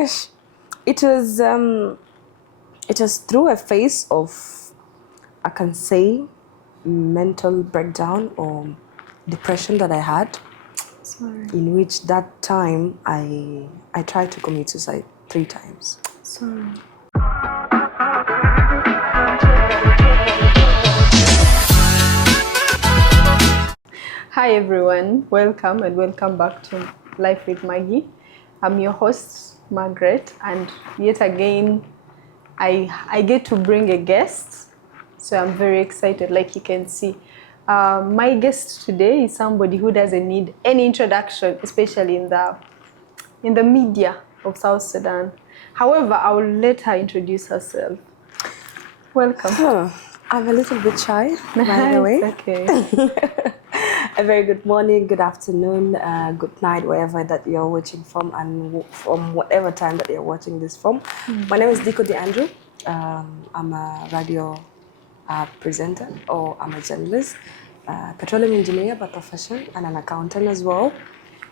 It was through a phase of, I can say, mental breakdown or depression that I had. Sorry. In which that time I tried to commit suicide 3 times. Sorry. Hi everyone, welcome and welcome back to Life with Maggie. I'm your host, Margaret, and yet again, I get to bring a guest, so I'm very excited, like you can see. My guest today is somebody who doesn't need any introduction, especially in the media of South Sudan. However, I will let her introduce herself. Welcome. I'm a little bit shy, by the way. It's okay. A very good morning, good afternoon, good night, wherever that you're watching from, and from whatever time that you're watching this from. My name is Diko Andrew. I'm a radio presenter, or I'm a journalist, petroleum engineer by profession, and an accountant as well.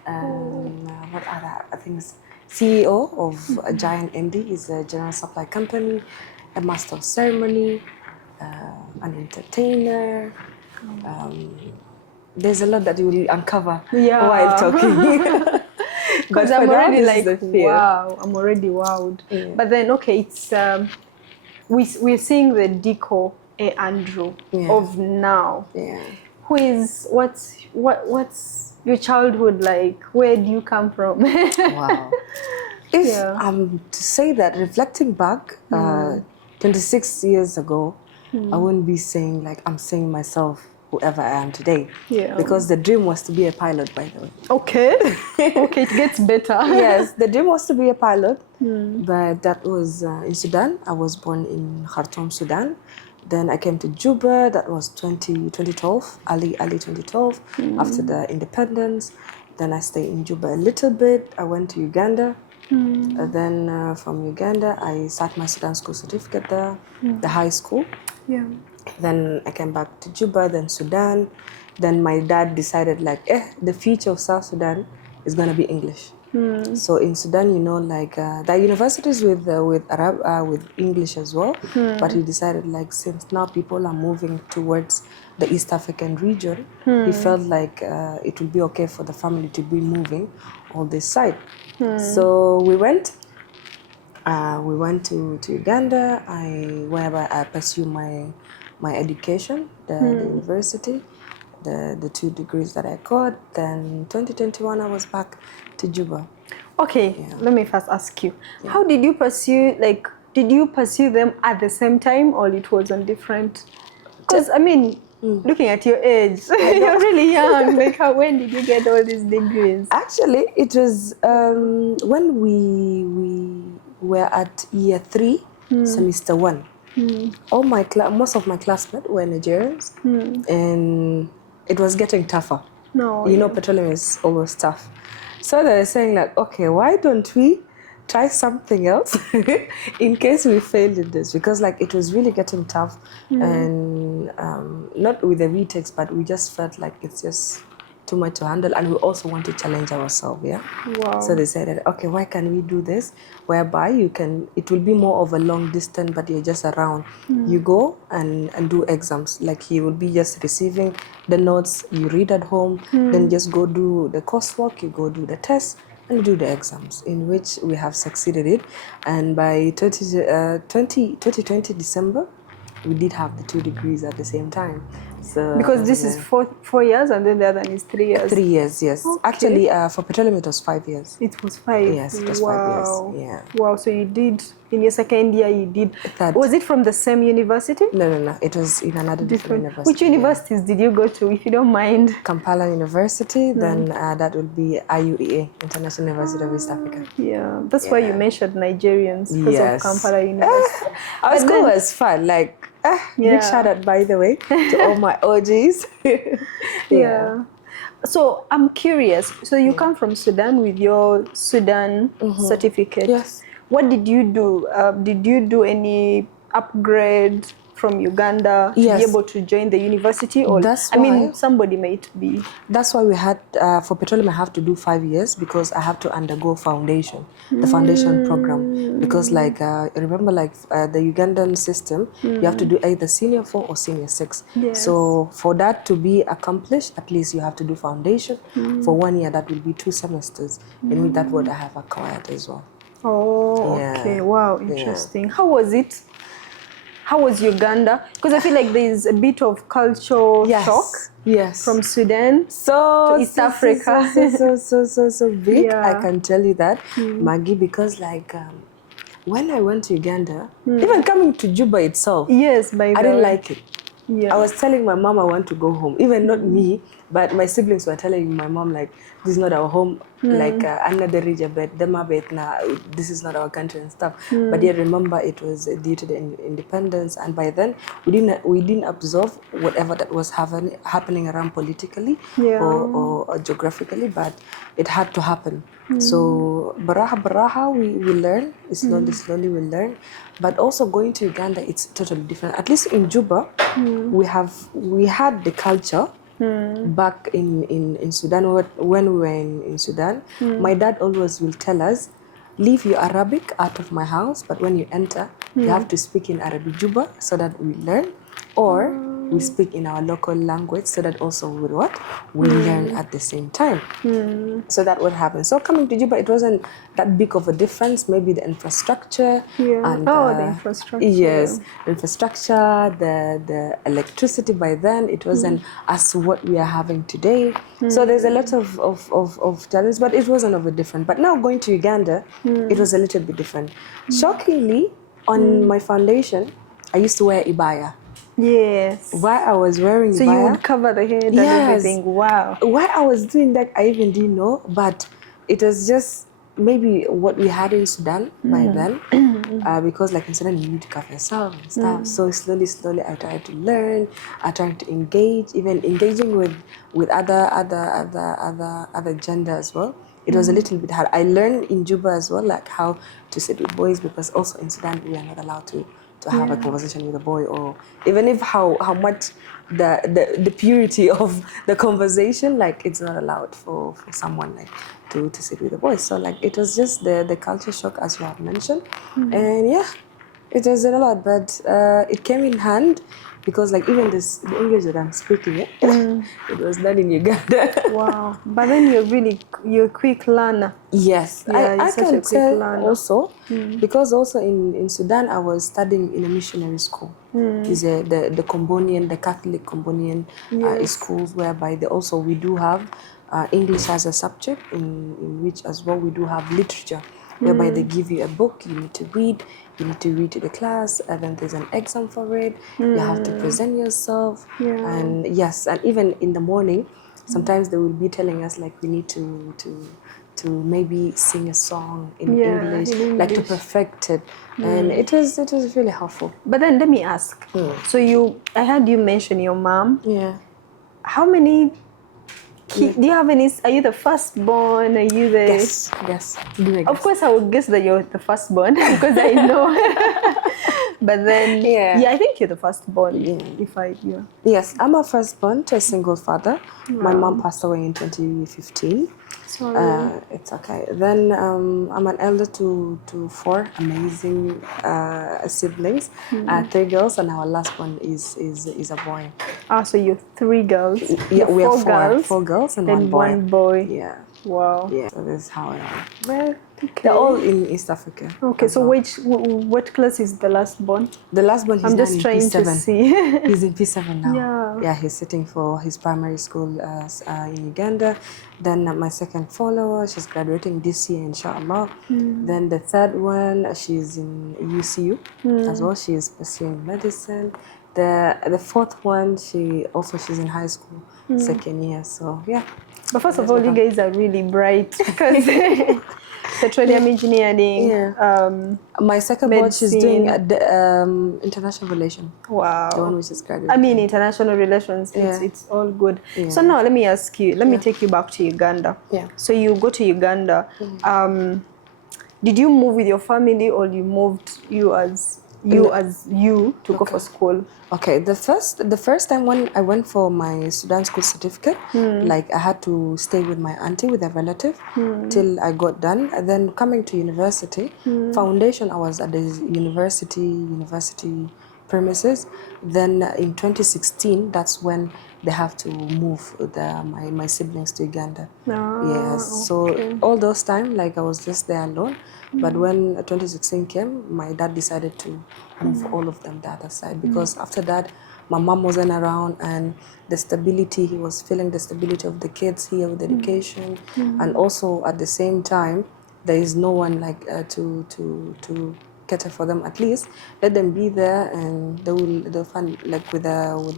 What other things? CEO of a Giant MD, is a general supply company, a master of ceremony, an entertainer. There's a lot that you will uncover while talking. Because I'm already like, wow, I'm already wowed. Yeah. But then, okay, it's we're seeing the Diko Andrew of now. Yeah. What's your childhood like? Where do you come from? Wow. To say that, reflecting back 26 years ago, I wouldn't be saying like I'm saying myself whoever I am today. Yeah. Because the dream was to be a pilot, by the way. Okay. Okay, it gets better. Yes, the dream was to be a pilot, but that was in Sudan. I was born in Khartoum, Sudan. Then I came to Juba. That was 2012, early 2012, after the independence. Then I stayed in Juba a little bit. I went to Uganda. Then from Uganda, I sat my Sudan school certificate there, the high school. Yeah. Then I came back to Juba, then Sudan. Then my dad decided like, the future of South Sudan is going to be English. So in Sudan, you know, like the universities with English as well. But he decided like, since now people are moving towards the East African region, he felt like it would be okay for the family to be moving on this side. So we went to Uganda. Wherever I pursued my education, the university, the 2 degrees that I got. Then 2021, I was back to Juba. Okay, let me first ask you, how did you pursue, like, did you pursue them at the same time or it was on different? Because, I mean, looking at your age, you're really young. Like, when did you get all these degrees? Actually, it was when we were at year 3, semester 1. Most of my classmates were Nigerians, and it was getting tougher. You know, petroleum is always tough. So they were saying like, okay, why don't we try something else in case we failed in this? Because like it was really getting tough, and not with the retakes, but we just felt like it's just too much to handle, and we also want to challenge ourselves. Wow. So they said, okay, why can we do this whereby it will be more of a long distance, but you're just around. You go and do exams, like you will be just receiving the notes you read at home, then just go do the coursework, you go do the tests and do the exams, in which we have succeeded it. And by 2020 December, we did have the 2 degrees at the same time. So because this is 4 years and then the other one is 3 years. 3 years, yes. Okay. Actually, for petroleum, it was 5 years. It was 5? Yes, it was 5 years. Yeah. Wow. So you did, in your second year, you did. Third. Was it from the same university? No. It was in another different university. Which universities did you go to, if you don't mind? Kampala University, then that would be IUEA, International University of East Africa. Yeah, that's why you mentioned Nigerians, because of Kampala University. Our school was fun, like, big shout out, by the way, to all my OGs. Yeah. So I'm curious. So you come from Sudan with your Sudan certificate. Yes. What did you do? Did you do any upgrade from Uganda to Yes. be able to join the university? Or That's I mean, why- somebody might be. That's why we had, for petroleum, I have to do 5 years because I have to undergo foundation, the foundation program. Because like, remember like the Ugandan system, you have to do either senior 4 or senior 6. Yes. So for that to be accomplished, at least you have to do foundation. For 1 year, that will be 2 semesters. And with that what I have acquired as well. Oh, Yeah. okay. Wow, interesting. How was it? How was Uganda? Because I feel like there's a bit of cultural shock Yes. from Sudan So to East Africa. so big. Yeah. I can tell you that, Maggie, because like when I went to Uganda, even coming to Juba itself, Yes, by the I didn't way. like it. Yeah. I was telling my mom I want to go home. Even not me, but my siblings were telling my mom like, this is not our home. Like another region, but this is not our country and stuff. But yet remember, it was due to the independence, and by then we didn't absorb whatever that was happening around politically or geographically, but it had to happen. So baraha we learn slowly we learn, but also going to Uganda, it's totally different. At least in Juba, we had the culture. Back in Sudan, when we were in Sudan, my dad always will tell us, leave your Arabic out of my house, but when you enter, you have to speak in Arabic Juba so that we learn, or we speak in our local language so that also we learn at the same time. So that would happen. So coming to Juba, it wasn't that big of a difference. Maybe the infrastructure and the infrastructure. Yes, infrastructure, the electricity. By then, it wasn't as what we are having today. So there's a lot of challenges, but it wasn't of a different. But now going to Uganda, it was a little bit different. Shockingly, on my foundation, I used to wear ibaya. Yes. Why I was wearing ibaya? So you would cover the head and everything. Wow. Why I was doing that, I even didn't know, but it was just maybe what we had in Sudan by then. Because like in Sudan, you need to cover yourself and stuff. So slowly, I tried to learn. I tried to engage, even engaging with other gender as well. It was a little bit hard. I learned in Juba as well, like how to sit with boys, because also in Sudan we are not allowed to have a conversation with a boy, or even if how much the purity of the conversation, like it's not allowed for someone like to sit with a boy. So like it was just the culture shock, as you have mentioned. And yeah, it was a lot, but it came in hand, because like even the English that I'm speaking, it was done in Uganda. Wow. But then you're a quick learner. Yes, Yeah, I can tell learner. also, because also in Sudan I was studying in a missionary school. Is the Combonian, the Catholic Combonian schools, whereby we do have English as a subject, in which as well we do have literature, whereby they give you a book, you need to read to the class, and then there's an exam for it. You have to present yourself, and yes, and even in the morning, sometimes they will be telling us like we need to maybe sing a song in English, like to perfect it, and it was really helpful. But then let me ask, so I heard you mention your mom. Yeah. How many do you have any? Are you the firstborn? Are you the? Yes. Of course, I would guess that you're the firstborn because I know. But then, I think you're the firstborn. Yeah. Yes, I'm a firstborn to a single father. Wow. My mom passed away in 2015. Sorry. It's okay. Then I'm an elder to 4 amazing siblings, 3 girls, and our last one is a boy. So you're 3 girls. Yeah, we are 4 girls and one one boy. Yeah. Wow. Yeah. So that's how I am. Well, they're all in East Africa. Okay. So what class is the last born? The last one. I'm just trying to see. He's in P7 now. Yeah. Yeah. He's sitting for his primary school in Uganda. Then my second follower, she's graduating this year, inshallah. Then the third one, she's in UCU as well. She is pursuing medicine. The fourth one, she's in high school, second year. So yeah. But first of all, you guys are really bright because petroleum engineering. Yeah. My second born, she's doing international relations. Wow. The one which is graduating. I mean, international relations. It's all good. Yeah. So now let me ask you. Let me take you back to Uganda. Yeah. So you go to Uganda. Did you move with your family, or you you as you to go for school? Okay, the first time when I went for my Sudan school certificate, like I had to stay with my auntie, with a relative, till I got done. And then coming to university, foundation, I was at the university premises. Then in 2016, that's when they have to move my siblings to Uganda. Yes, so all those time, like I was just there alone. But when 2016 came, my dad decided to move all of them the other side, because after that, my mom wasn't around, and the stability, he was feeling the stability of the kids here with education, and also at the same time, there is no one like to cater for them. At least let them be there, and they'll find like with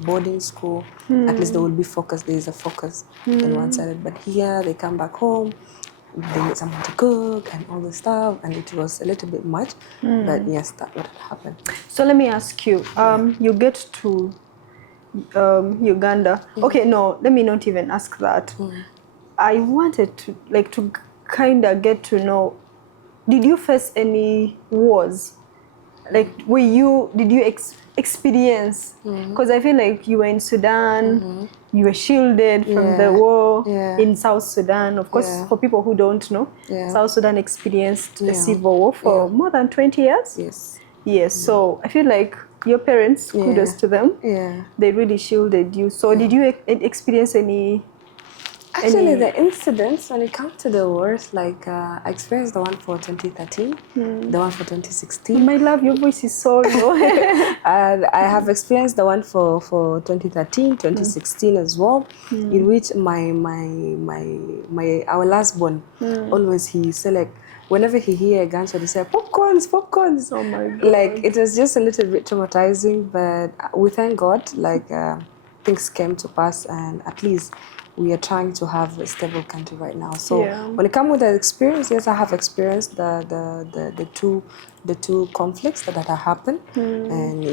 boarding school. At least they will be focused. There is a focus in one side. But here they come back home, they need someone to cook and all the stuff, and it was a little bit much. But yes, that's what happened. So let me ask you, you get to Uganda. Okay, no, let me not even ask that. I wanted to kind of get to know, did you face any wars? Like, did you experience? Because I feel like you were in Sudan, you were shielded from the war in South Sudan. Of course, for people who don't know, South Sudan experienced a civil war for more than 20 years. Yes, so I feel like your parents, kudos to them, they really shielded you. So did you experience any? Actually, the incidents when it comes to the wars, like I experienced the one for 2013, the one for 2016. My love, your voice is so low. And I have experienced the one for 2013, 2016 as well, in which our last born, always he say like, whenever he hear a gunshot, he say popcorns. Oh my God. Like it was just a little bit traumatizing, but we thank God, like things came to pass, and at least we are trying to have a stable country right now. So when it comes with the experience, yes, I have experienced the two conflicts that have happened, and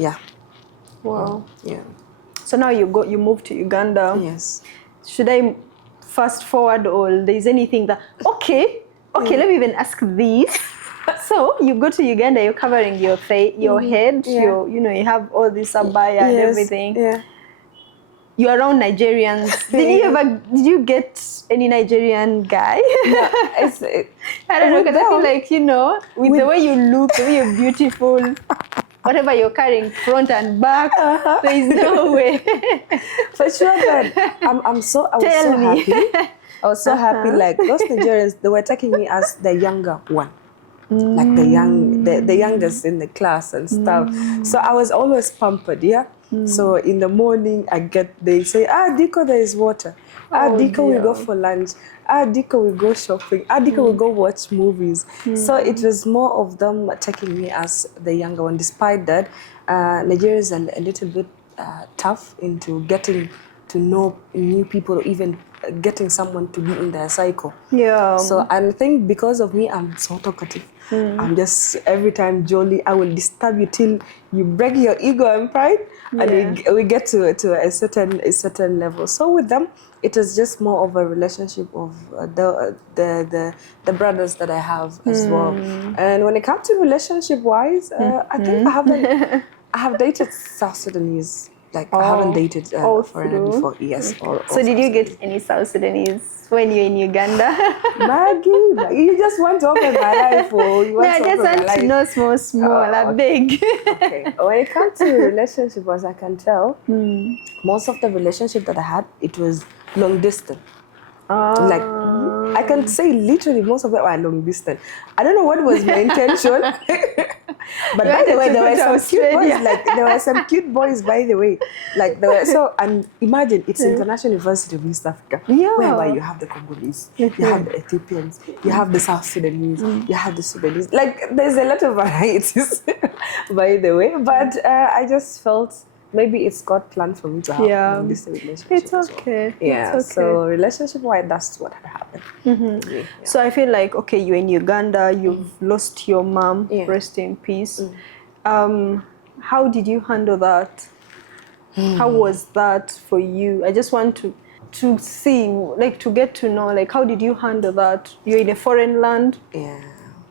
Wow. Yeah. So now you move to Uganda. Yes. Should I fast forward, or there's anything that let me even ask this. So you go to Uganda, you're covering your face, your head, you have all this abaya and everything. Yeah. You're around Nigerians. Did you get any Nigerian guy? No, I don't know, because I feel like, with the way you look, the way you're beautiful, whatever you're carrying front and back, there is no way. For sure, but I was so happy. I was so happy, like those Nigerians, they were taking me as the younger one. Like the youngest in the class and stuff. So I was always pampered, So in the morning they say, Diko, there is water. Diko, we go for lunch. Diko, we go shopping. Diko, we go watch movies. So it was more of them taking me as the younger one. Despite that, Nigeria is a little bit tough into getting to know new people, or even getting someone to be in their cycle. Yeah. So I think because of me, I'm so talkative. I'm just every time jolly. I will disturb you till you break your ego and pride, and we get to a certain level. So with them, it is just more of a relationship of the brothers that I have as well. And when it comes to relationship wise, I think I have dated South Sudanese. Like I haven't dated foreigner before. Yes. So did you get any South Sudanese when you're in Uganda? Maggie, you just want to open my life, or you want I just want to know small, big. Okay. When it comes to relationship, as I can tell, most of the relationship that I had, it was long distance. Like I can say literally most of them are long distance. I don't know what was my intention. But by the way, there were some cute boys. Like there were some cute boys, by the way. Like there were and imagine it's International University of East Africa, whereby you have the Congolese, you have the Ethiopians, you have the South Sudanese, you have the Sudanese. Like there's a lot of varieties, by the way. But I just felt maybe it's God planned for me to have this relationship. It's okay. Yeah. It's okay. So relationship-wise, that's what had happened. So I feel like, okay, you're in Uganda, you've lost your mom, rest in peace. How did you handle that? How was that for you? I just want to see, like to get to know, like how did you handle that? You're in a foreign land. Yeah.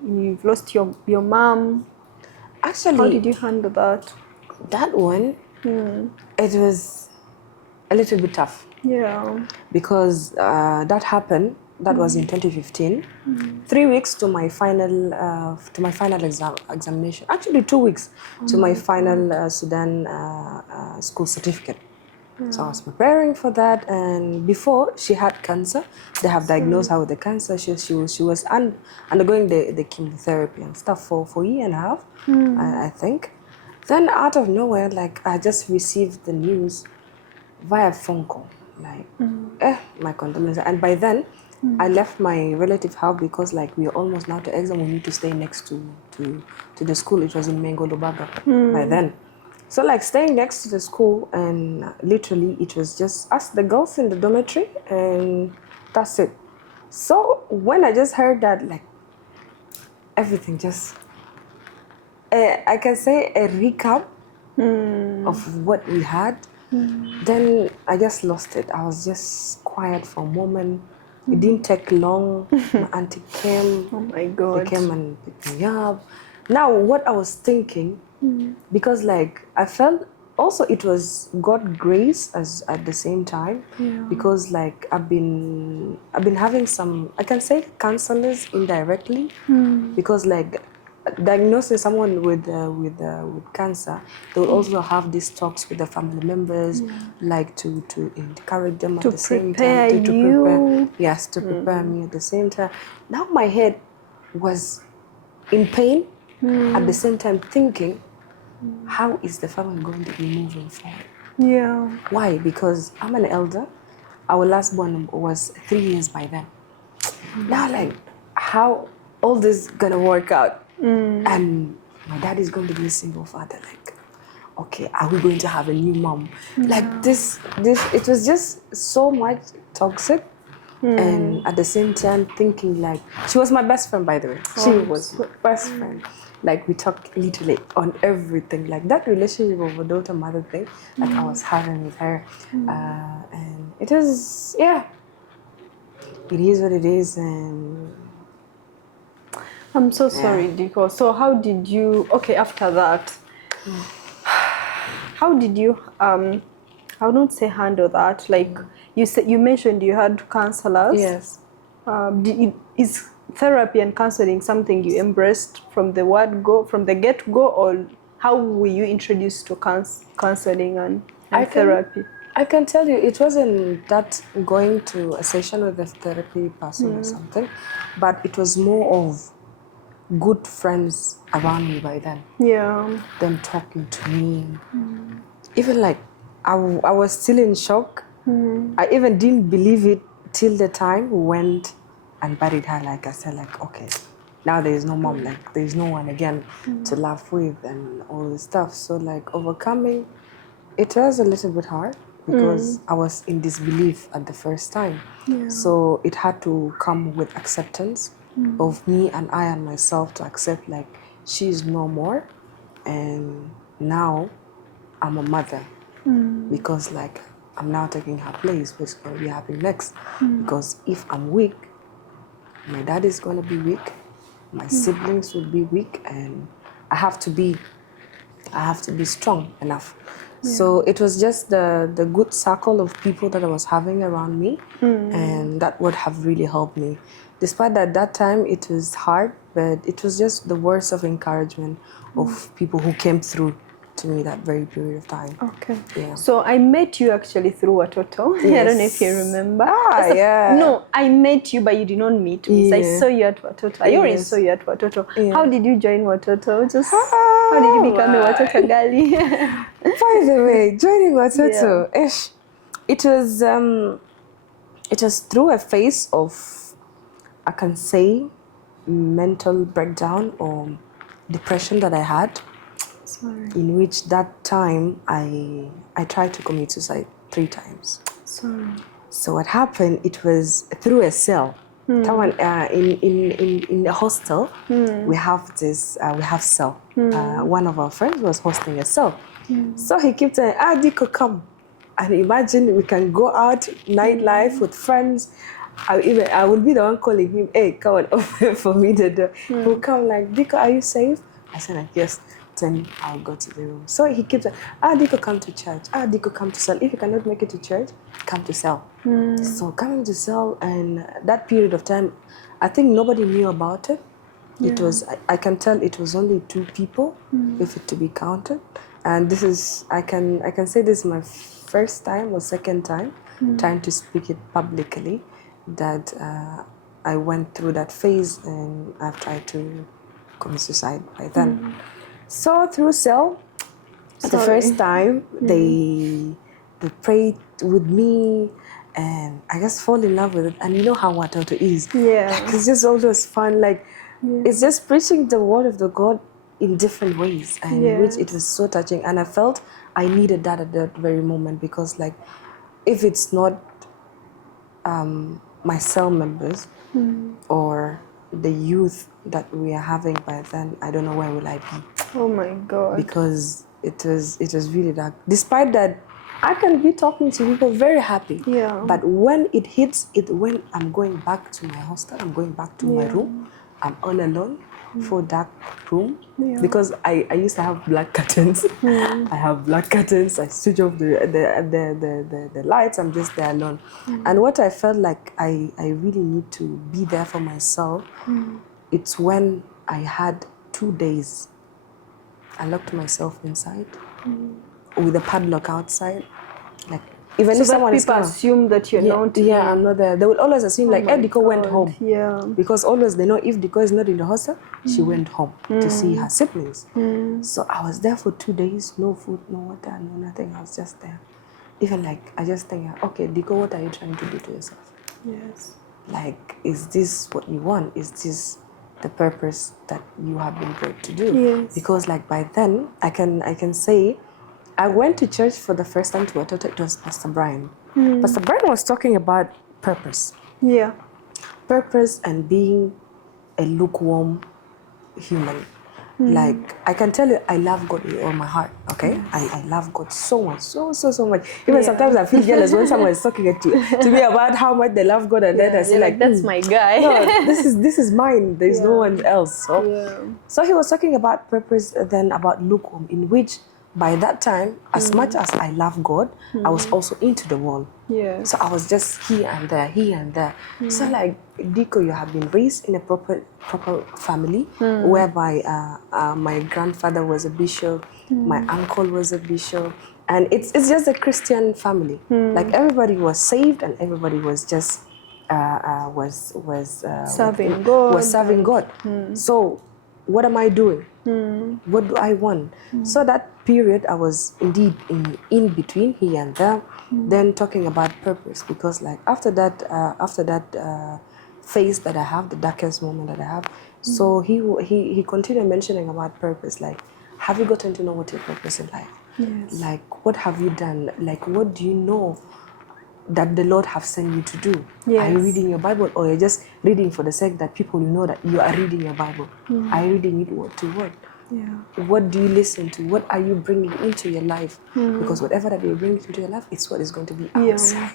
You've lost your mom. Actually, How did you handle that? that one, it was a little bit tough. Yeah. Because that happened. That was in 2015. 3 weeks to my final examination. Actually, 2 weeks to my final Sudan school certificate. So I was preparing for that, and before she had cancer, they have diagnosed her with the cancer. She was undergoing the chemotherapy and stuff for a year and a half, I think. Then out of nowhere, like I just received the news via phone call, like, my condolences. And by then, I left my relative house because like we are almost now to exam. We need to stay next to the school. It was in Mengo Lubaga by then. So like staying next to the school, and literally it was just us, the girls in the dormitory, and that's it. So when I just heard that, like everything just, I can say a recap of what we had. Then I just lost it. I was just quiet for a moment. It didn't take long. My auntie came. Oh my They God. came and picked me up. Now, what I was thinking, because like I felt also it was God grace as at the same time, because like I've been having some, I can say, counselors indirectly, because like diagnosing someone with cancer, they will also have these talks with the family members, like to encourage them at the same time, to prepare, yes, to prepare me at the same time. Now my head was in pain, at the same time thinking, how is the family going to be moving forward? Yeah. Why? Because I'm an elder. Our last born was 3 years by then. Now, like, how all this gonna work out? And my dad is going to be a single father. Like, okay, are we going to have a new mom? Like this, it was just so much toxic. And at the same time thinking, like, she was my best friend, by the way. She was my best friend. Like, we talked literally on everything. Like, that relationship of a daughter-mother thing, like, I was having with her. And it is, yeah, it is what it is. And I'm so sorry, Diko. So how did you, okay, after that, how did you, I would not say handle that. Like you said, you mentioned you had counselors. yes. Is therapy and counseling something you embraced from the get-go, or how were you introduced to counseling and therapy? I can tell you, it wasn't that going to a session with a therapy person or something, but it was more of good friends around me by then. Yeah. Them talking to me. Even like, I was still in shock. I even didn't believe it till the time we went and buried her. Like I said, like, okay, now there is no mom, like there is no one again to laugh with and all this stuff. So like overcoming, it was a little bit hard because I was in disbelief at the first time. So it had to come with acceptance of me and I and myself, to accept like she's no more, and now I'm a mother, because like I'm now taking her place. What's going to be happening next? Because if I'm weak, my dad is going to be weak, my siblings will be weak, and I have to be strong enough. So it was just the good circle of people that I was having around me, and that would have really helped me. Despite that time it was hard, but it was just the words of encouragement of people who came through to me that very period of time. Okay. Yeah. So I met you actually through Watoto. Yes. I don't know if you remember. Yeah. No, I met you, but you did not meet me. So I saw you at Watoto. I already saw you at Watoto. Yeah. How did you join Watoto? Just how did you become a Watoto girlie? By the way, joining Watoto, it was through a phase of, I can say, mental breakdown or depression that I had. Sorry. In which that time I tried to commit suicide 3 times. Sorry. So what happened? It was through a cell. In the hostel, we have this we have cell. One of our friends was hosting a cell, so he kept saying, Diko, come. And imagine we can go out nightlife with friends. I would be the one calling him, hey, come on, open for me the door. He'll come like, Diko, are you safe? I said like, yes. then I'll go to the room. So he keeps saying, Diko, come to church. Diko, come to cell. If you cannot make it to church, come to cell. So coming to cell, and that period of time, I think nobody knew about it. It was, I can tell it was only 2 people, if it to be counted. And this is, I can say this is my first time or second time trying to speak it publicly, that I went through that phase and I've tried to commit suicide by then. So through cell, the first time they prayed with me, and I just fall in love with it. And you know how watoto is. Like, it's just always fun. Like, it's just preaching the word of the God in different ways, and in which it was so touching. And I felt I needed that at that very moment, because like, if it's not my cell members or the youth that we are having by then, I don't know where will I be. Oh my God. Because it was really dark. Despite that, I can be talking to people very happy. But when it hits, when I'm going back to my hostel, I'm going back to my room, I'm all alone, for dark room, because I used to have black curtains. I have black curtains. I switch off the lights. I'm just there alone. And what I felt like I really need to be there for myself. It's when I had 2 days. I locked myself inside with a padlock outside. Like, even so if someone people assume that you're not. I'm not there. They will always assume Diko went home. Because always they know if Diko is not in the hostel, she went home to see her siblings. So I was there for 2 days, no food, no water, no nothing. I was just there. Even like, I just think, okay, Diko, what are you trying to do to yourself? Like, is this what you want? Is this the purpose that you have been brought to do? Because like by then, I can say, I went to church for the first time to Watoto. It was Pastor Brian. Pastor Brian was talking about purpose. Purpose and being a lukewarm human. Like, I can tell you, I love God with all my heart, okay? I love God so much, so much. Even sometimes I feel jealous when someone is talking to me about how much they love God, and then I say like, that's my guy. No, this is mine. There's no one else. So he was talking about purpose, then about lukewarm, in which by that time, as much as I love God, I was also into the world. So I was just here and there. So like, Diko, you have been raised in a proper family, whereby my grandfather was a bishop, my uncle was a bishop, and it's just a Christian family. Like, everybody was saved, and everybody was just serving God. So what am I doing? What do I want? So that period, I was indeed in between here and there, then talking about purpose, because like after that phase that I have, the darkest moment that I have, so he continued mentioning about purpose. Like, have you gotten to know what your purpose in life? Like, what have you done? Like, what do you know that the Lord have sent you to do? Are you reading your Bible, or you're just reading for the sake that people know that you are reading your Bible? Are you reading it word to word? What do you listen to? What are you bringing into your life? Because whatever that you bring into your life, it's what is going to be outside.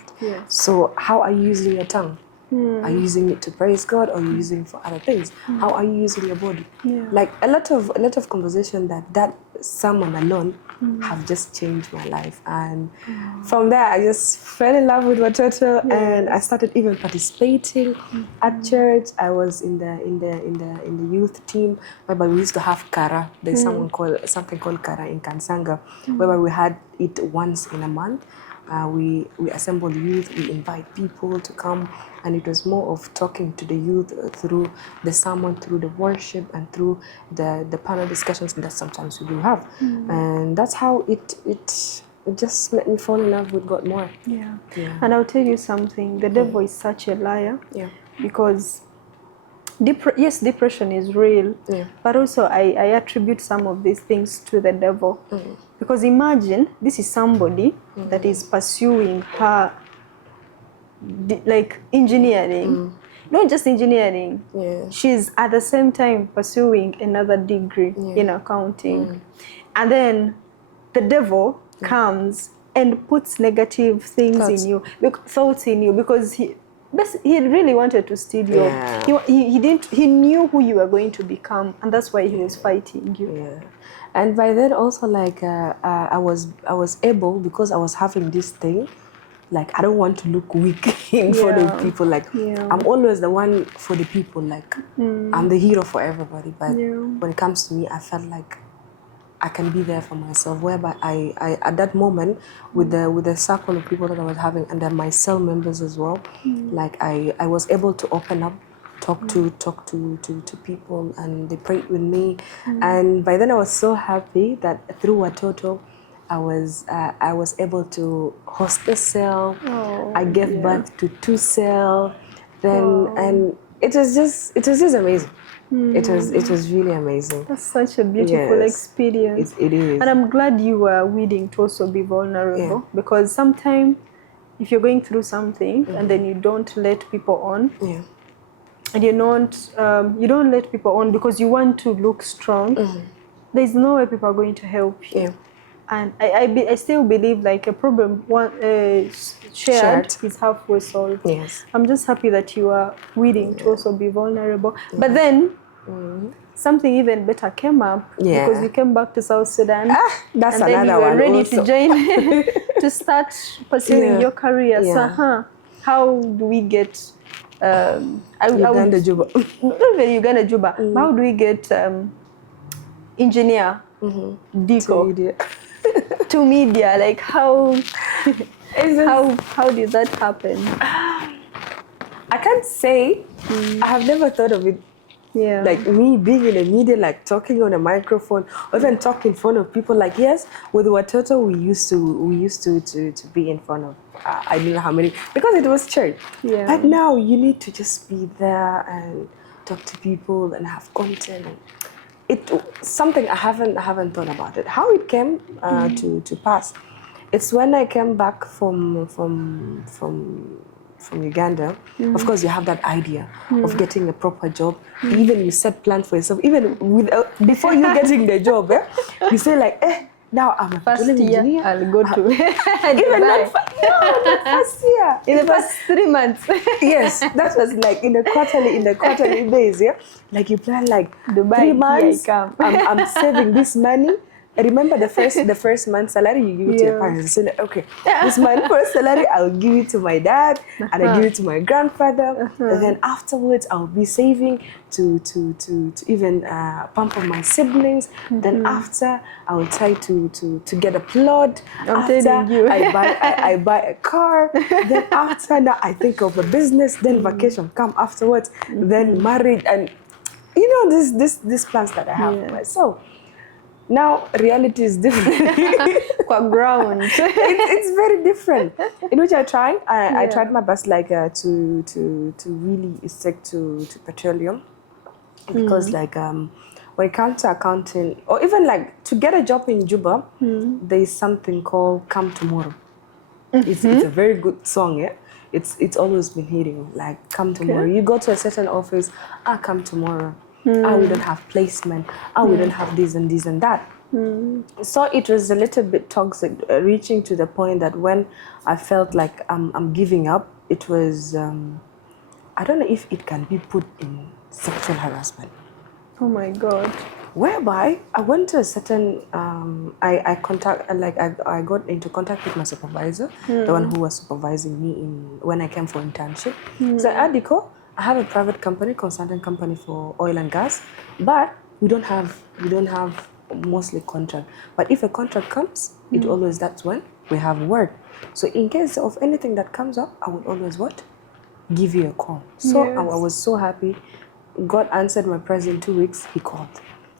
So how are you using your tongue? Are you using it to praise God, or are you using it for other things? How are you using your body? Like, a lot of conversation that sermon alone have just changed my life, and from there I just fell in love with Watoto, and I started even participating at church. I was in the youth team, whereby we used to have kara. There's something called kara in Kansanga, whereby we had it once in a month. We assemble youth, we invite people to come, and it was more of talking to the youth through the sermon, through the worship, and through the panel discussions that sometimes we do have. And that's how it just made me fall in love with God more. And I'll tell you something, the devil is such a liar, because depression is real, but also I attribute some of these things to the devil. Because imagine, this is somebody that is pursuing her like engineering, not just engineering, she's at the same time pursuing another degree in accounting, and then the devil comes and puts negative things thoughts in you, because he really wanted to steal your. Yeah. He didn't. He knew who you were going to become, and that's why he was fighting you. Yeah, and by then also like I was able, because I was having this thing, like I don't want to look weak in front of people. Like I'm always the one for the people. Like I'm the hero for everybody. But when it comes to me, I felt like I can be there for myself. Whereby I at that moment with the circle of people that I was having, and then my cell members as well, like I was able to open up, talk to people, and they prayed with me. And by then I was so happy that through Watoto I was able to host a cell. I gave birth to 2 cells. Then and it was just amazing. It was really amazing. That's such a beautiful experience. It is. And I'm glad you were willing to also be vulnerable, because sometimes if you're going through something and then you don't let people on, and you don't let people on because you want to look strong, there's no way people are going to help you. And I still believe like a problem shared is halfway solved. Yes. I'm just happy that you are willing to also be vulnerable. But then something even better came up, because you came back to South Sudan. That's and another then you were one ready also. to join to start pursuing your career. So how do we get Uganda Juba? Not even Uganda Juba. How do we get engineer Diko to media? Like how did that happen? I can't say. I have never thought of it. Like me being in the media, like talking on a microphone, or even talk in front of people. Like yes, with Watoto we used to be in front of I don't know how many, because it was church. But now you need to just be there and talk to people and have content. It something I haven't thought about it. How it came to pass. It's when I came back from Uganda. Of course, you have that idea of getting a proper job. Even you set plans for yourself. Even before you getting the job, you say like, now I'm a first petroleum year engineer. I'll go to even not first year. In the first 3 months. Yes, that was like in the quarterly base. Like you plan like Dubai, 3 months. here I come. I'm saving this money. I remember the first month's salary you give it to your parents. So like, okay, this my first salary, I'll give it to my dad, and I give it to my grandfather, and then afterwards I'll be saving to even pamper my siblings. Then after I will try to get a plot. I'm telling you. I buy a car. Then after that I think of a business. Then vacation come afterwards. Then marriage, and these plans that I have for myself. Now reality is different. Kwa ground. It's very different. In which I tried my best like to really stick to petroleum, because like when it comes to accounting, or even like to get a job in Juba, there is something called "Come Tomorrow." It's a very good song, It's always been hitting, like "Come tomorrow." You go to a certain office, come tomorrow. We don't have placement. We don't have this and this and that. So it was a little bit toxic, reaching to the point that when I felt like I'm giving up, it was I don't know if it can be put in sexual harassment. Oh my God. Whereby I went to a certain I got into contact with my supervisor, the one who was supervising me when I came for internship. So Diko, I have a private company, consulting company for oil and gas, but we don't have mostly contract. But if a contract comes, that's when we have work. So in case of anything that comes up, I would always give you a call. So I was so happy. God answered my prayer in 2 weeks. He called.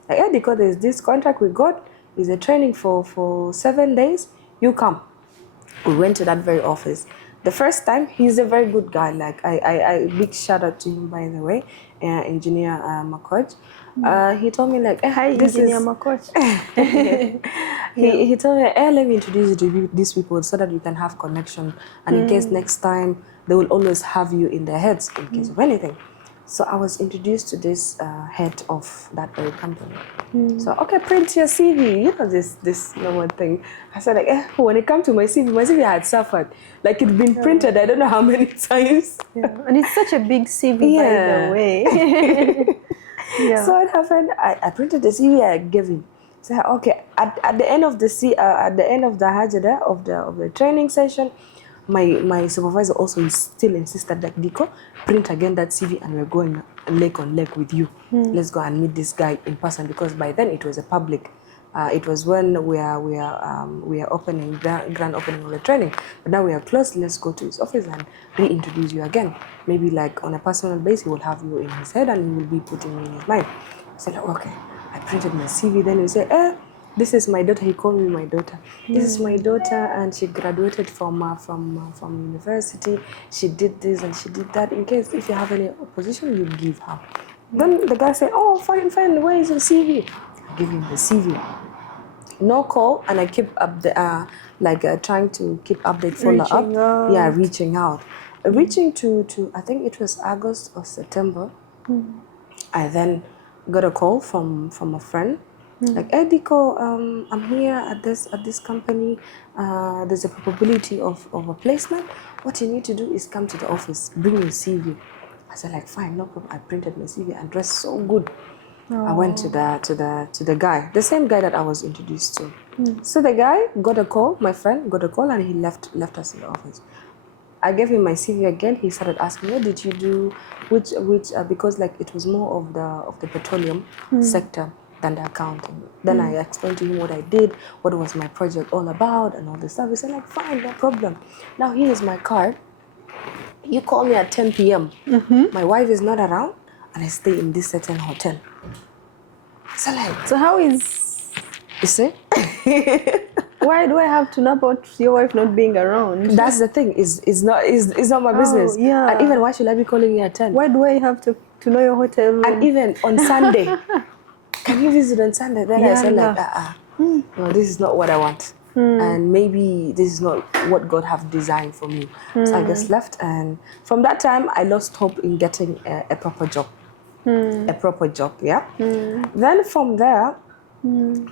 Like, because there's this contract we got, is a training for 7 days. You come. We went to that very office. The first time, he's a very good guy. Like I big shout out to him, by the way, Engineer Makoch. He told me like, hi, Engineer Makoch. He told me, let me introduce you to these people so that you can have connection, and in case next time they will always have you in their heads in case of anything. So I was introduced to this head of that very company. So, okay, print your CV. You know, this normal thing. I said, like, when it comes to my CV had suffered. Like, it's been printed, I don't know how many times. Yeah. And it's such a big CV, by the way. Yeah. So what happened? I printed the CV, I gave him. So, okay, at the end of the hajada of the training session, my supervisor also still insisted that Diko, print again that CV and we're going leg on leg with you. Let's go and meet this guy in person, because by then it was a public. It was when we are opening grand opening of the training, but now we are closed. Let's go to his office and reintroduce you again. Maybe like on a personal basis, he will have you in his head and he will be putting you in his mind. I said, okay. I printed my CV. Then he said, this is my daughter. He called me my daughter. This is my daughter, and she graduated from university. She did this and she did that. In case if you have any opposition, you give her. Then the guy said, oh, fine. Where is your CV? I give him the CV. No call, and I keep up the trying to keep update, follow Reaching up. out. Yeah, reaching out, reaching to I think it was August or September. I then got a call from a friend. Like, hey Diko, I'm here at this company. There's a probability of a placement. What you need to do is come to the office, bring your CV. I said, like, fine, no problem. I printed my CV and dressed so good. I went to the guy, the same guy that I was introduced to. So the guy got a call, my friend got a call, and he left us in the office. I gave him my CV again. He started asking, what did you do? Which because like it was more of the petroleum sector than the accounting. Then I explained to him what I did, what was my project all about, and all this stuff. He said, like, fine, no problem. Now here's my card. You call me at 10 p.m. My wife is not around, and I stay in this certain hotel. So how is... You see? Why do I have to know about your wife not being around? That's the thing. It's not my business. Yeah. And even why should I be calling you at 10? Why do I have to know your hotel room? And even on Sunday, can you visit on Sunday? Then I said, like, no, this is not what I want. And maybe this is not what God have designed for me. So I just left, and from that time I lost hope in getting a proper job. A proper job, yeah. Then from there,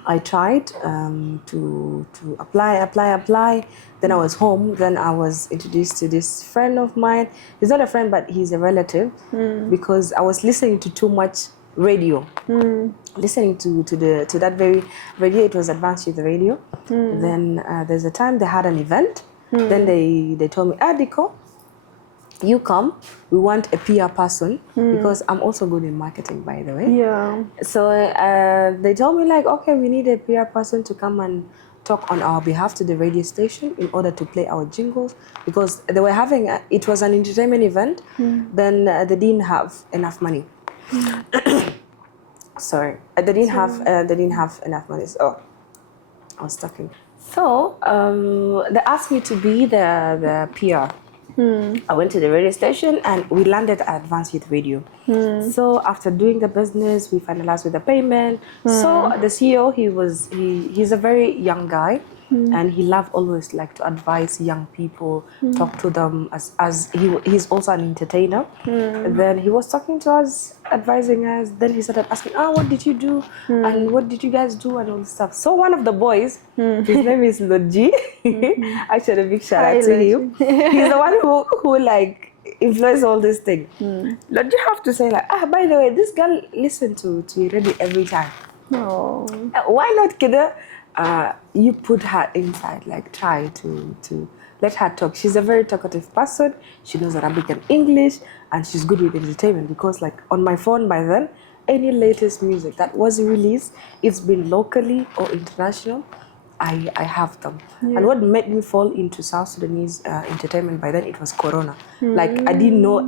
I tried to apply. Then I was home. Then I was introduced to this friend of mine. He's not a friend, but he's a relative, because I was listening to too much radio. Listening to that very radio. It was Advanced Youth Radio. Then there's a time they had an event. Then they told me, Diko, you come, we want a PR person, because I'm also good in marketing, by the way. Yeah. So they told me, like, okay, we need a PR person to come and talk on our behalf to the radio station in order to play our jingles, because they were having it was an entertainment event. Then they didn't have enough money. Sorry, they didn't have enough money. So I was talking. So they asked me to be the PR. I went to the radio station and we landed at Advanced Youth Radio. So after doing the business, we finalized with the payment. So the CEO, he's a very young guy, and he loved always like to advise young people, talk to them as he's also an entertainer. And then he was talking to us, advising us. Then he started asking, what did you do? And what did you guys do? And all this stuff. So one of the boys, his name is Loji. Actually, a big shout out to him. He's the one who like influenced all this thing. Loji have to say, like, by the way, this girl listen to radio every time. Oh. Why not, Kida? You put her inside, like try to let her talk. She's a very talkative person. She knows Arabic and English, and she's good with entertainment, because like on my phone by then, any latest music that was released, it's been locally or international, I have them. And what made me fall into South Sudanese entertainment by then, it was Corona. Like I didn't know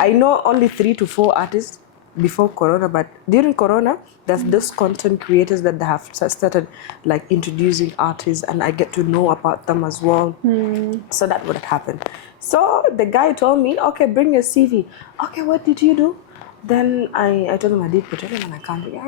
I know only 3 to 4 artists before Corona, but during Corona, there's those content creators that they have started like introducing artists, and I get to know about them as well. So that would have happened. So the guy told me, okay, bring your CV. Okay, what did you do? Then I told him I did petroleum and accounting.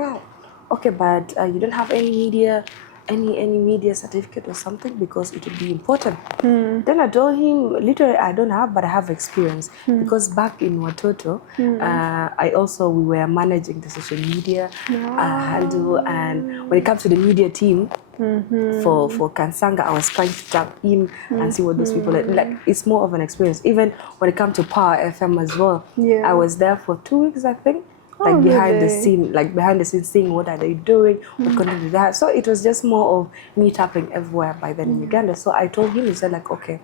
Okay, but you don't have any media any media certificate or something because it would be important. Then I told him, literally, I don't have, but I have experience because back in Watoto, we were managing the social media handle, and when it comes to the media team for Kansanga, I was trying to tap in and see what those people are. Like. It's more of an experience. Even when it comes to Power FM as well, I was there for 2 weeks, I think. Like behind the scene, seeing what are they doing, what content do they have. So it was just more of me tapping everywhere by then in Uganda. So I told him, he said like, okay,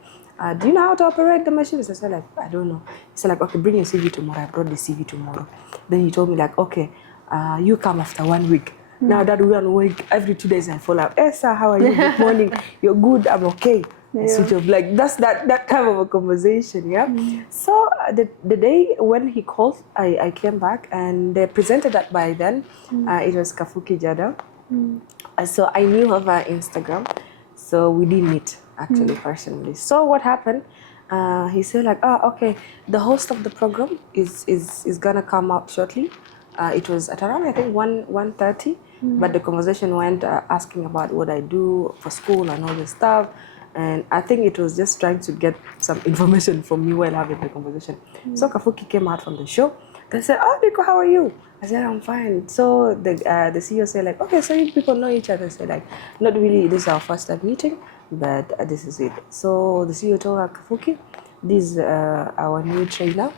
do you know how to operate the machines? I said like, I don't know. He said like, okay, bring your CV tomorrow. I brought the CV tomorrow. Then he told me like, okay, you come after 1 week. Now that 1 week, every 2 days I follow up. Hey sir, how are you? Good morning. You're good. I'm okay. Switch off. Like that's that kind of a conversation, yeah. So the day when he called, I came back and they presented that by then. It was Kafuki Jada. So I knew her via Instagram. So we didn't meet actually personally. So what happened? He said like, okay, the host of the program is gonna come up shortly. It was at around I think 1:30, but the conversation went asking about what I do for school and all this stuff. And I think it was just trying to get some information from me while having the conversation. So Kafuki came out from the show. They said, "Oh, Diko, how are you?" I said, "I'm fine." So the CEO said, like, "Okay, so you people know each other." I said, like, "Not really. This is our first time meeting, but this is it." So the CEO told her, "Kafuki, this is our new trainer.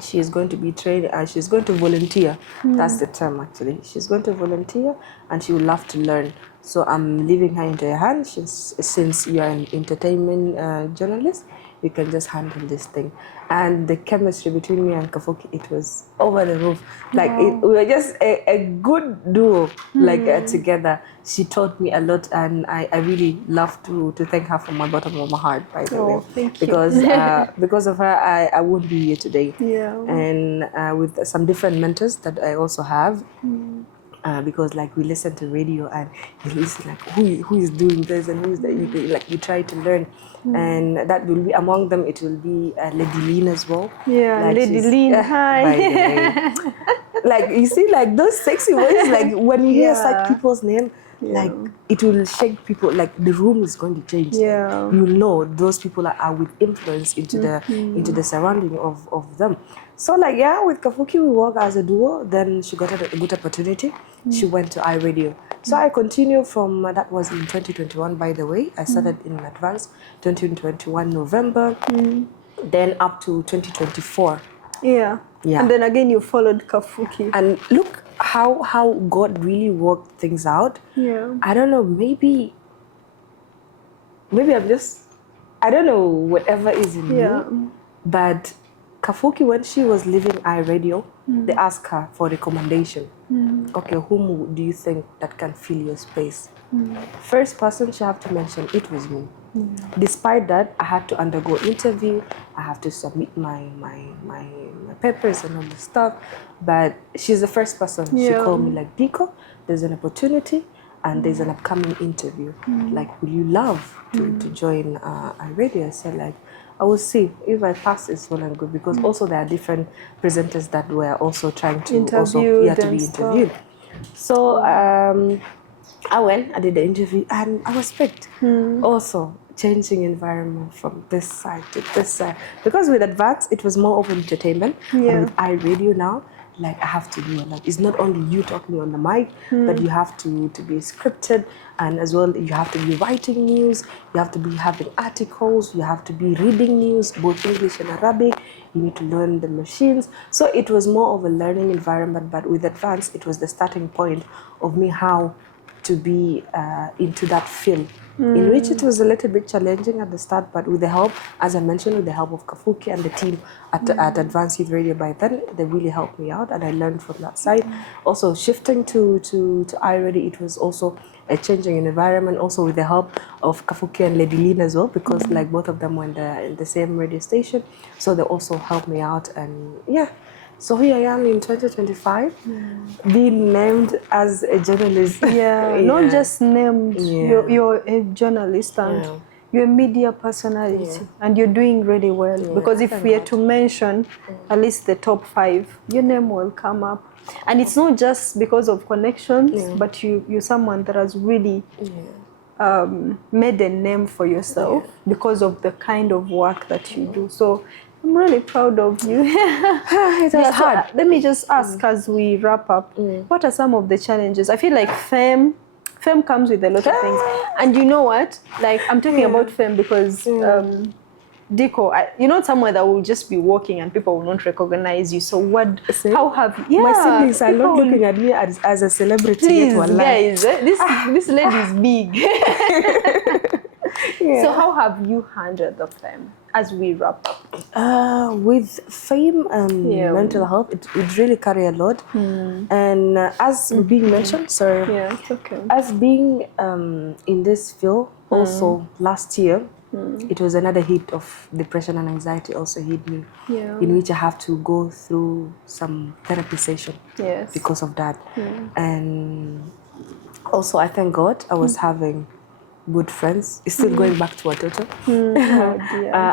She is going to be trained. She's going to volunteer. That's the term actually. She's going to volunteer, and she would love to learn. So I'm leaving her into your hands. Since you are an entertainment journalist, you can just handle this thing." And the chemistry between me and Kafuki, it was over the roof. Like we were just a good duo, together. She taught me a lot, and I really love to thank her from my bottom of my heart, by the way. Thank you. Because of her, I wouldn't be here today. Yeah. And with some different mentors that I also have. Because like we listen to radio and you listen like who is doing this and who is that, you try to learn, and that will be among them. It will be Lady Lean as well. Yeah, like Lady Lean. Hi. By the way. Like you see, like those sexy voices. Like when you hear such people's name, like it will shake people. Like the room is going to change. Yeah. You know those people are with influence into the surrounding of them. So like with Kafuki we work as a duo. Then she got a good opportunity. She went to iRadio. So I continued from that was in 2021, by the way. I started in advance 2021 November, then up to 2024. Yeah. And then again you followed Kafuki. And look how God really worked things out. Yeah. I don't know, maybe I'm just, I don't know, whatever is in me. But Kafuki, when she was leaving iRadio, they asked her for recommendation. Okay, whom do you think that can fill your space? First person she have to mention, it was me. Despite that, I had to undergo interview. I have to submit my papers and all the stuff. But she's the first person. She called me like, "Diko, there's an opportunity and there's an upcoming interview. Like, will you love to join iRadio?" I said like, I will see. If I pass, it's well and good, because also there are different presenters that were also trying to be interviewed. So I went, I did the interview, and I was picked. Also, changing environment from this side to this side. Because with Advance, it was more open entertainment. And with iRadio now, like I have to do a lot. It's not only you talking on the mic, but you have to be scripted, and as well you have to be writing news, you have to be having articles, you have to be reading news, both English and Arabic. You need to learn the machines. So it was more of a learning environment, but with Advance, it was the starting point of me how to be into that field. In which it was a little bit challenging at the start, but with the help, as I mentioned, with the help of Kafuki and the team at Advanced Youth Radio by then, they really helped me out, and I learned from that side. Also, shifting to iRadio, it was also a changing environment, also with the help of Kafuki and Lady Lean as well, because like both of them were in the same radio station, so they also helped me out, and so here I am in 2025, being named as a journalist. Not just named, you're a journalist and you're a media personality, and you're doing really well. Because if we are to mention at least the top 5, your name will come up. And it's not just because of connections, but you're someone that has really made a name for yourself because of the kind of work that you do. So I'm really proud of you. It was hard. So, let me just ask as we wrap up, what are some of the challenges? I feel like fame comes with a lot of things. And you know what? Like, I'm talking about fame because Diko, you're not somewhere that will just be walking and people will not recognize you. So how have my siblings are not looking at me as a celebrity? Please, guys, this lady is big. So how have you handled the fame as we wrap up? With fame and mental health, it really carry a lot. And as being mentioned, it's okay. As being in this field, also last year, it was another hit of depression and anxiety also hit me, in which I have to go through some therapy session because of that. And also I thank God I was having good friends. It's still going back to Watoto.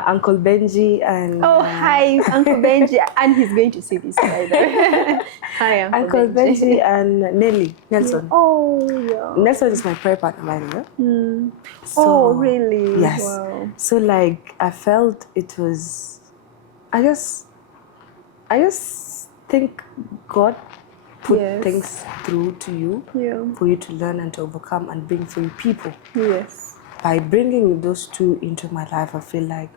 Uncle Benji and... hi, Uncle Benji. And he's going to see this, by the way. Hi, Uncle Benji and Nelson. Nelson is my prayer partner, by the way. So, really? Yes. Wow. So, like, I felt it was... I just think God put things through to you for you to learn and to overcome and bring through people. Yes. By bringing those two into my life, I feel like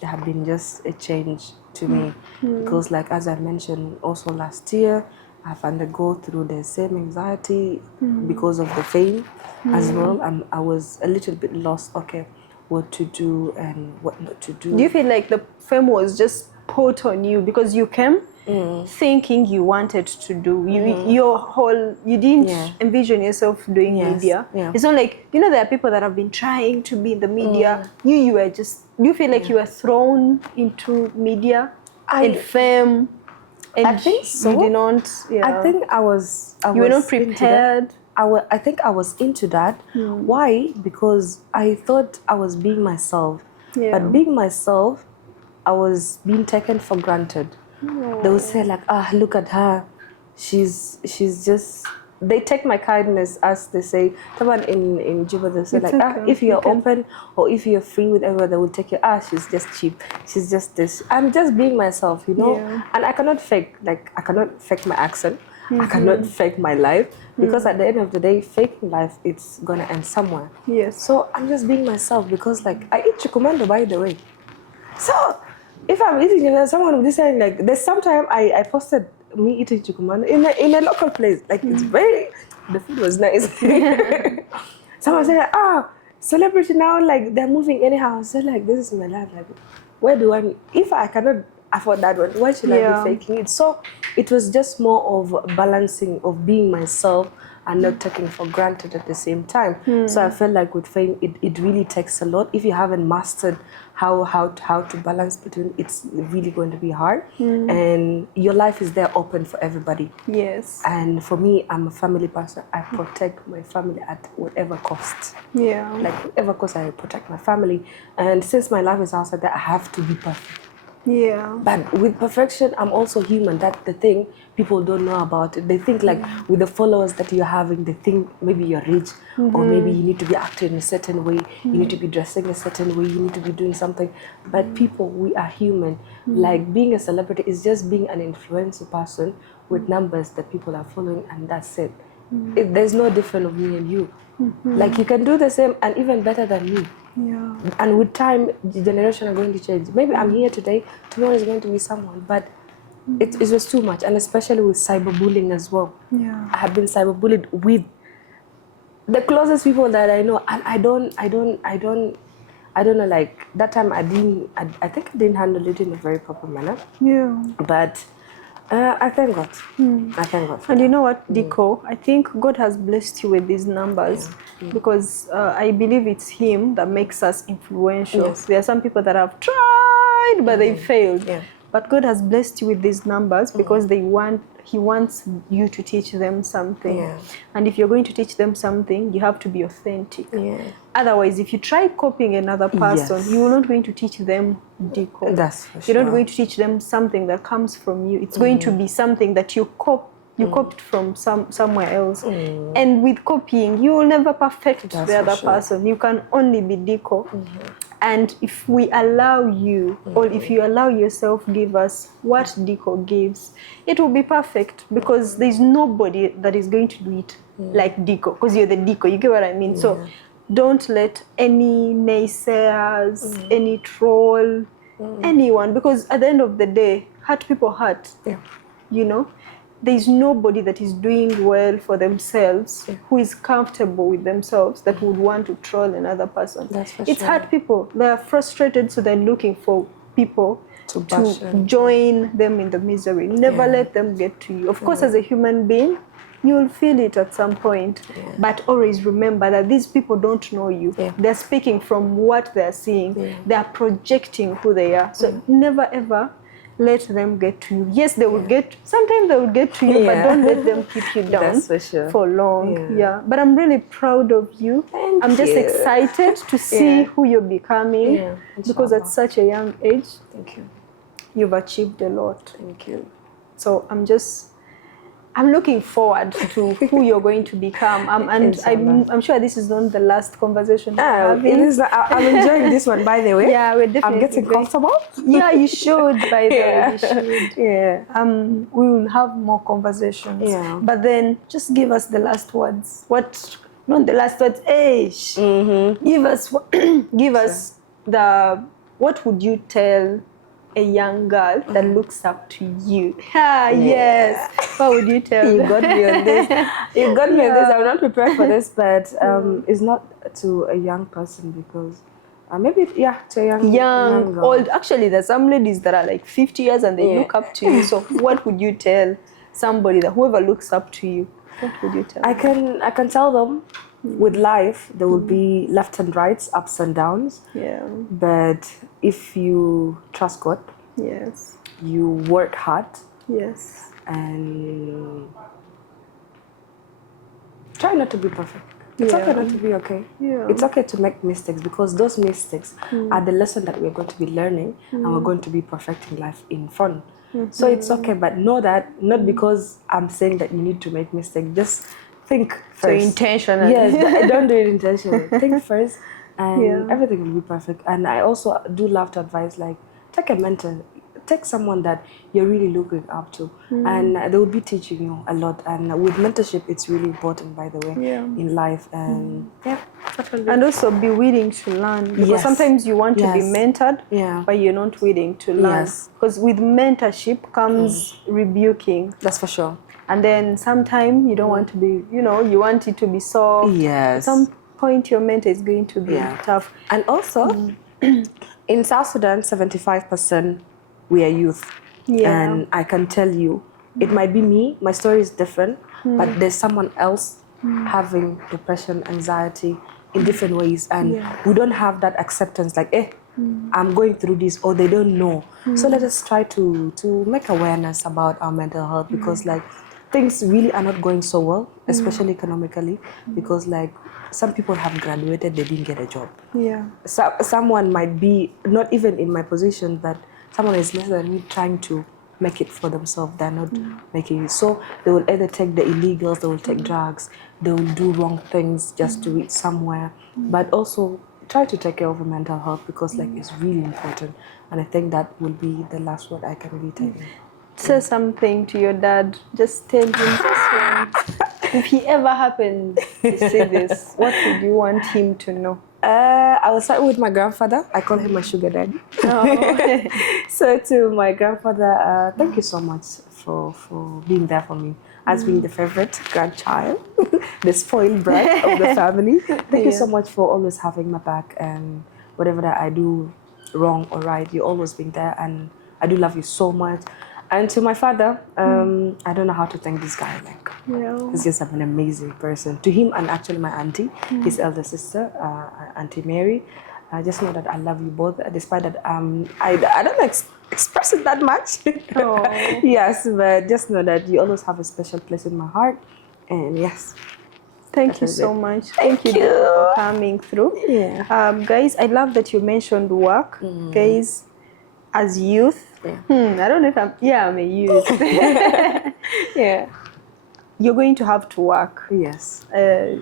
there have been just a change to me. Because like as I mentioned also last year, I've undergone through the same anxiety because of the fame as well. And I was a little bit lost, what to do and what not to do. Do you feel like the fame was just put on you because you came thinking you wanted to do you didn't envision yourself doing media? It's not like, there are people that have been trying to be in the media. You were just, do you feel like you were thrown into media and fame? And I think so. You did not, I think I was you were not prepared. I think I was into that. Why? Because I thought I was being myself. But being myself, I was being taken for granted. They would say like, look at her. She's just... They take my kindness as they say. Someone in Juba, they say like, if you're open or if you're free with everyone, they will take you, she's just cheap. She's just this. I'm just being myself, And I cannot fake my accent. I cannot fake my life. Because at the end of the day, faking life, it's gonna end somewhere. Yes. So I'm just being myself because like, I eat chukumando, by the way. So if I'm eating, someone will be saying like, there's sometime I posted me eating chukumando in a local place. Like it's the food was nice. Someone said, celebrity now, like they're moving anyhow. I said like, this is my life. Like, where do if I cannot afford that one, why should I be faking it? So it was just more of balancing of being myself and not taking for granted at the same time. So I felt like with fame, it really takes a lot. If you haven't mastered how to balance between, it's really going to be hard. And your life is there open for everybody. Yes. And for me, I'm a family person. I protect my family at whatever cost. Like whatever cost, I protect my family. And since my life is outside there, I have to be perfect. But with perfection, I'm also human. That's the thing people don't know about it. They think like with the followers that you're having, they think maybe you're rich or maybe you need to be acting in a certain way, you need to be dressing a certain way, you need to be doing something. But people, we are human. Like being a celebrity is just being an influencer person with numbers that people are following, and that's it. There's no difference of me and you. Like you can do the same and even better than me. And with time, the generation are going to change. Maybe I'm here today, tomorrow is going to be someone, but it was too much. And especially with cyberbullying as well. I have been cyberbullied with the closest people that I know, and I don't know, like that time I think I didn't handle it in a very proper manner. But I thank God. I thank God. And you know what, Diko? I think God has blessed you with these numbers because I believe it's Him that makes us influential. There are some people that have tried, but they failed. But God has blessed you with these numbers because He wants you to teach them something. And if you're going to teach them something, you have to be authentic. Otherwise, if you try copying another person, you're not going to teach them Diko. That's for sure. You're not going to teach them something that comes from you. It's going to be something that you You copied from somewhere else. And with copying, you will never perfect the other person. You can only be Diko. And if we allow you, or if you allow yourself, give us what Diko gives, it will be perfect, because there's nobody that is going to do it like Diko, because you're the Diko. You get what I mean? So don't let any naysayers, any troll, anyone, because at the end of the day, hurt people hurt. You know, there's nobody that is doing well for themselves, who is comfortable with themselves, that would want to troll another person. It's hurt people. They are frustrated, so they're looking for people to join them in the misery. Never let them get to you. Of course, as a human being, you will feel it at some point, but always remember that these people don't know you. They're speaking from what they're seeing. They're projecting who they are. So never ever let them get to you. Yes, they will get, sometimes they will get to you, but don't let them keep you down for long. But I'm really proud of you. I'm just excited to see who you're becoming, because at such a young age, you've achieved a lot. So I'm looking forward to who you're going to become. And I'm sure this is not the last conversation we're having. It is. I'm enjoying this one, by the way. Yeah, we're definitely. I'm getting comfortable. Yeah, you should, by the way. You should. We will have more conversations. But then just give us the last words. Not the last words. Give us what would you tell a young girl that looks up to you? Yes. What would you tell You them? got me on this. You got me on this. I'm not prepared for this, but it's not to a young person, because maybe to a young girl. Old. Actually, there's some ladies that are like 50 years and they look up to you. So what would you tell somebody, that whoever looks up to you? What would you tell them? I can tell them, with life there will be left and rights, ups and downs. But if you trust God, you work hard, and try not to be perfect. It's okay not to be okay. It's okay to make mistakes, because those mistakes are the lesson that we're going to be learning, and we're going to be perfecting life in fun. So it's okay, but know that not because I'm saying that you need to make mistakes. Just think first. So intentionally. Yes, don't do it intentionally. Think first, and everything will be perfect. And I also do love to advise, like, take a mentor. Take someone that you're really looking up to, and they will be teaching you a lot. And with mentorship, it's really important, by the way, in life. And and also be willing to learn, because sometimes you want to be mentored, but you're not willing to learn. Because with mentorship comes rebuking. That's for sure. And then sometimes you don't want to be, you want it to be soft. At some point, your mentor is going to be tough. And also, in South Sudan, 75%. We are youth, and I can tell you, it might be me, my story is different, but there's someone else having depression, anxiety in different ways, and we don't have that acceptance, like, I'm going through this, or they don't know. So let us try to make awareness about our mental health, because like things really are not going so well, especially economically, because like some people have graduated, they didn't get a job. So, someone might be not even in my position, but someone is less than me trying to make it for themselves. They're not making it. So they will either take the illegals, they will take drugs, they will do wrong things just to reach somewhere. But also try to take care of your mental health, because like it's really important. And I think that will be the last word I can be taking. Say something to your dad. Just tell him just once. If he ever happened to say this, what would you want him to know? I will start with my grandfather. I call him my sugar daddy. So to my grandfather, thank you so much for being there for me, as being the favorite grandchild, the spoiled brat of the family. Thank you so much for always having my back, and whatever that I do wrong or right, you always being there, and I do love you so much. And to my father, I don't know how to thank this guy. Like, he's just an amazing person. To him, and actually my auntie, his elder sister, Auntie Mary, I just know that I love you both, despite that I don't express it that much. Yes, but just know that you always have a special place in my heart. And yes. Thank you so much. Thank you for coming through. Guys, I love that you mentioned work. Guys, as youth, I don't know if I'm a youth. you're going to have to work. Yes.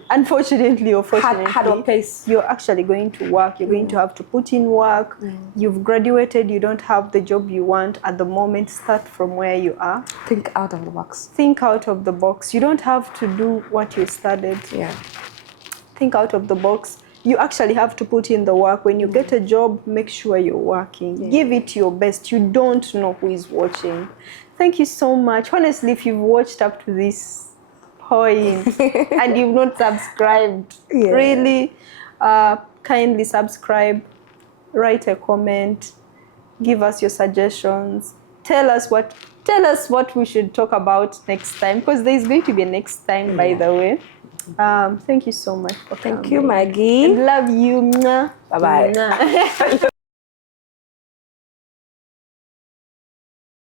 Unfortunately or fortunately, Hard on pace. you're actually going to work. You're going to have to put in work. You've graduated. You don't have the job you want at the moment. Start from where you are. Think out of the box. Think out of the box. You don't have to do what you studied. Yeah. Think out of the box. You actually have to put in the work. When you get a job, make sure you're working. Give it your best. You don't know who is watching. Thank you so much. Honestly, if you've watched up to this point and you've not subscribed, really kindly subscribe, write a comment, give us your suggestions, tell us what we should talk about next time, because there's going to be a next time, by the way. Thank you so much for coming. Thank you, Maggie. And love you. Bye-bye.